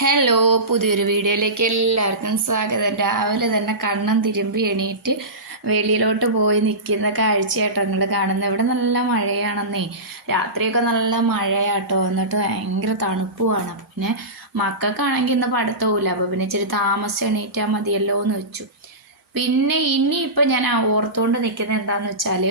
Hello പുതിയൊരു വീഡിയോയിലേക്ക് എല്ലാവർക്കും സ്വാഗതം. രാവിലെ തന്നെ കണ്ണം തിരുമ്പി എണീറ്റ് വെളിയിലോട്ട് പോയി നിൽക്കുന്ന കാഴ്ചയാട്ടോ നിങ്ങൾ കാണുന്നത് ഇവിടെ നല്ല മഴയാണെന്നേ. രാത്രിയൊക്കെ നല്ല മഴയാട്ടോ. എന്നിട്ട് ഭയങ്കര തണുപ്പുമാണ് പിന്നെ മക്കൾക്കാണെങ്കിൽ ഇന്ന് പഠിത്തവുമില്ല. അപ്പോൾ പിന്നെ ഇച്ചിരി താമസിച്ച് എണീറ്റാൽ മതിയല്ലോ എന്ന് വെച്ചു. പിന്നെ ഇനി ഇപ്പൊ ഞാൻ ഓർത്തുകൊണ്ട് നിൽക്കുന്നത് എന്താന്ന് വെച്ചാൽ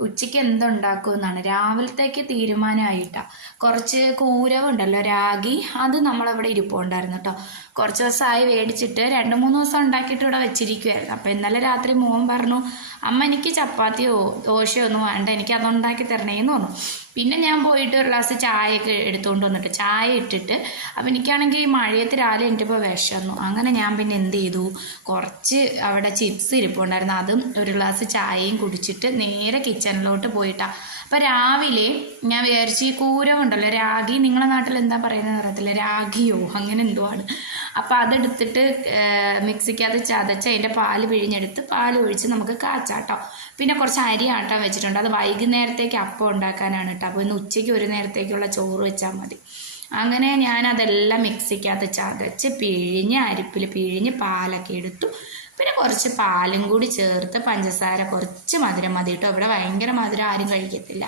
ഉച്ചയ്ക്ക് എന്തുണ്ടാക്കും എന്നാണ് രാവിലത്തേക്ക് തീരുമാനമായിട്ടാ. കുറച്ച് കൂരവുണ്ടല്ലോ രാഗി അത് നമ്മളവിടെ ഇരിപ്പുണ്ടായിരുന്നു കേട്ടോ കുറച്ച് ദിവസമായി മേടിച്ചിട്ട് രണ്ട് മൂന്ന് ദിവസം ഉണ്ടാക്കിയിട്ട് ഇവിടെ വെച്ചിരിക്കുമായിരുന്നു അപ്പോൾ ഇന്നലെ രാത്രി മോൻ പറഞ്ഞു അമ്മ എനിക്ക് ചപ്പാത്തിയോ ദോശയോ ഒന്നും വേണ്ട എനിക്ക് അതുണ്ടാക്കി തരണേന്ന് പറഞ്ഞു. പിന്നെ ഞാൻ പോയിട്ട് ഒരു ഗ്ലാസ് ചായയൊക്കെ എടുത്തുകൊണ്ട് വന്നിട്ട് ചായ ഇട്ടിട്ട് അപ്പം എനിക്കാണെങ്കിൽ മഴയത്ത് രാവിലെ എനിക്കിപ്പോൾ വിഷന്നു അങ്ങനെ ഞാൻ പിന്നെ എന്ത് ചെയ്തു? കുറച്ച് അവിടെ ചിപ്സ് ഇരിപ്പുണ്ടായിരുന്നു. അതും ഒരു ഗ്ലാസ് ചായയും കുടിച്ചിട്ട് നേരെ കിച്ചണിലോട്ട് പോയിട്ടാണ് അപ്പം രാവിലെ ഞാൻ വിചാരിച്ച് ഈ കൂരമുണ്ടല്ലോ രാഗി നിങ്ങളുടെ നാട്ടിൽ എന്താ പറയുന്നത് അറിയത്തില്ല. രാഗിയോ? അങ്ങനെ എന്തോ ആണ്. അപ്പം അതെടുത്തിട്ട് മിക്സിക്കകത്ത് ചതച്ച് അതിന്റെ പാൽ പിഴിഞ്ഞെടുത്ത് പാൽ ഒഴിച്ച് നമുക്ക് കാച്ചാട്ടോ. പിന്നെ കുറച്ച് അരി ആട്ടാൻ വെച്ചിട്ടുണ്ട്. അത് വൈകുന്നേരത്തേക്ക് അപ്പം ഉണ്ടാക്കാനാണ് കേട്ടോ അപ്പോൾ ഇന്ന് ഉച്ചയ്ക്ക് ഒരു നേരത്തേക്കുള്ള ചോറ് വെച്ചാൽ മതി. അങ്ങനെ ഞാൻ അതെല്ലാം മിക്സിക്കകത്ത് ചതച്ച് പിഴിഞ്ഞ് അരിപ്പിൽ പിഴിഞ്ഞ് പാലൊക്കെ എടുത്തു. പിന്നെ കുറച്ച് പാലും കൂടി ചേർത്ത് പഞ്ചസാര കുറച്ച് മധുരം മതി കേട്ടോ ഇവിടെ ഭയങ്കര മധുരം ആരും കഴിക്കത്തില്ല.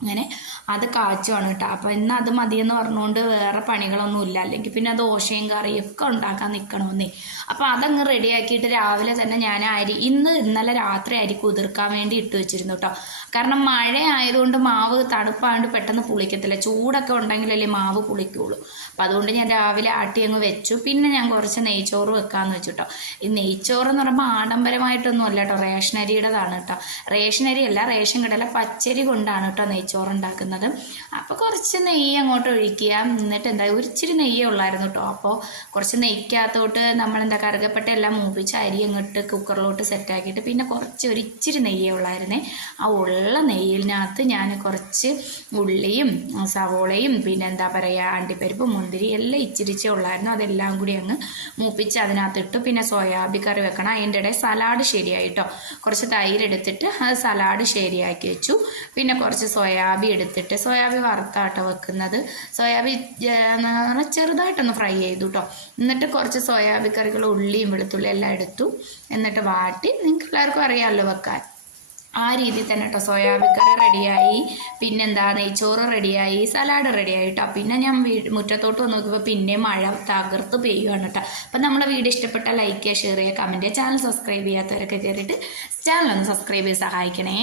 അങ്ങനെ അത് കാച്ചുവാണ് കേട്ടോ. അപ്പോൾ ഇന്ന് അത് മതിയെന്ന് പറഞ്ഞുകൊണ്ട് വേറെ പണികളൊന്നും ഇല്ല അല്ലെങ്കിൽ പിന്നെ ദോശയും കറിയും ഒക്കെ ഉണ്ടാക്കാൻ നിൽക്കണമെന്നേ അപ്പോൾ അതങ്ങ് റെഡിയാക്കിയിട്ട് രാവിലെ തന്നെ ഞാൻ അരി ഇന്ന് ഇന്നലെ രാത്രി അരി കുതിർക്കാൻ വേണ്ടി ഇട്ട് വെച്ചിരുന്നു കേട്ടോ കാരണം മഴ ആയതുകൊണ്ട് മാവ് തണുപ്പായതുകൊണ്ട് പെട്ടെന്ന് പുളിക്കത്തില്ല. ചൂടൊക്കെ ഉണ്ടെങ്കിലല്ലേ മാവ് പുളിക്കുള്ളൂ. അപ്പം അതുകൊണ്ട് ഞാൻ രാവിലെ ആട്ടി അങ്ങ് വെച്ചു. പിന്നെ ഞാൻ കുറച്ച് നെയ്ച്ചോറ് വെക്കാന്ന് വെച്ചു കേട്ടോ ഈ നെയ്ച്ചോറ് എന്ന് പറയുമ്പോൾ ആഡംബരമായിട്ടൊന്നും അല്ല കേട്ടോ റേഷനരിയുടേതാണ് കേട്ടോ റേഷനരി അല്ല റേഷൻ കടല പച്ചരി കൊണ്ടാണ് കേട്ടോ നെയ്ച്ചോറ് ഉണ്ടാക്കുന്നത്. അപ്പോൾ കുറച്ച് നെയ്യ് അങ്ങോട്ട് ഒഴിക്കുക. എന്നിട്ട് എന്താ ഒരിച്ചിരി നെയ്യേ ഉള്ളായിരുന്നു കേട്ടോ അപ്പോൾ കുറച്ച് നെയ്ക്കകത്തോട്ട് നമ്മളെന്താ കറുകപ്പെട്ട എല്ലാം മൂപ്പിച്ച് അരി അങ്ങോട്ട് കുക്കറിലോട്ട് സെറ്റാക്കിയിട്ട് പിന്നെ കുറച്ച് ഒരു ഇച്ചിരി നെയ്യേ ഉള്ളായിരുന്നേ. ആ ഉള്ള നെയ്യിനകത്ത് ഞാൻ കുറച്ച് ഉള്ളിയും സവോളയും പിന്നെ എന്താ പറയുക അണ്ടിപ്പരിപ്പ് മുന്തിരി എല്ലാം ഇച്ചിരിച്ചേ ഉള്ളായിരുന്നു. അതെല്ലാം കൂടി അങ്ങ് മൂപ്പിച്ച് അതിനകത്തിട്ടു. പിന്നെ സോയാബി കറി വെക്കണം. അതിന്റെ ഇടയിൽ സലാഡ് ശരിയായിട്ടോ. കുറച്ച് തൈരെടുത്തിട്ട് അത് സലാഡ് ശരിയാക്കി വെച്ചു. പിന്നെ കുറച്ച് സോയാബി എടുത്തിട്ട് സോയാബി വറുത്താട്ടോ വെക്കുന്നത്. സോയാബി ചെറുതായിട്ടൊന്ന് ഫ്രൈ ചെയ്തു കേട്ടോ എന്നിട്ട് കുറച്ച് സോയാബി കറികൾ ഉള്ളിയും വെളുത്തുള്ളി എല്ലാം എടുത്തു. എന്നിട്ട് വാട്ടി നിങ്ങൾക്ക് എല്ലാവർക്കും അറിയാമല്ലോ വെക്കാൻ. ആ രീതിയിൽ തന്നെ കേട്ടോ സോയാബീൻ കറി റെഡിയായി. പിന്നെന്താ നെയ്ച്ചോറ് റെഡിയായി. സലാഡ് റെഡിയായി കേട്ടോ പിന്നെ ഞാൻ വീ മുറ്റത്തോട്ട് വന്ന് നോക്കിയപ്പോൾ പിന്നെ മഴ തകർത്ത് പെയ്യുകയാണ് കേട്ടോ അപ്പം നമ്മളെ വീഡിയോ ഇഷ്ടപ്പെട്ട ലൈക്ക് ചെയ്യുക ഷെയർ ചെയ്യുക കമന്റ് ചാനൽ സബ്സ്ക്രൈബ് ചെയ്യാത്തവരൊക്കെ കയറിയിട്ട് ചാനൽ ഒന്ന് സബ്സ്ക്രൈബ് ചെയ്ത് സഹായിക്കണേ.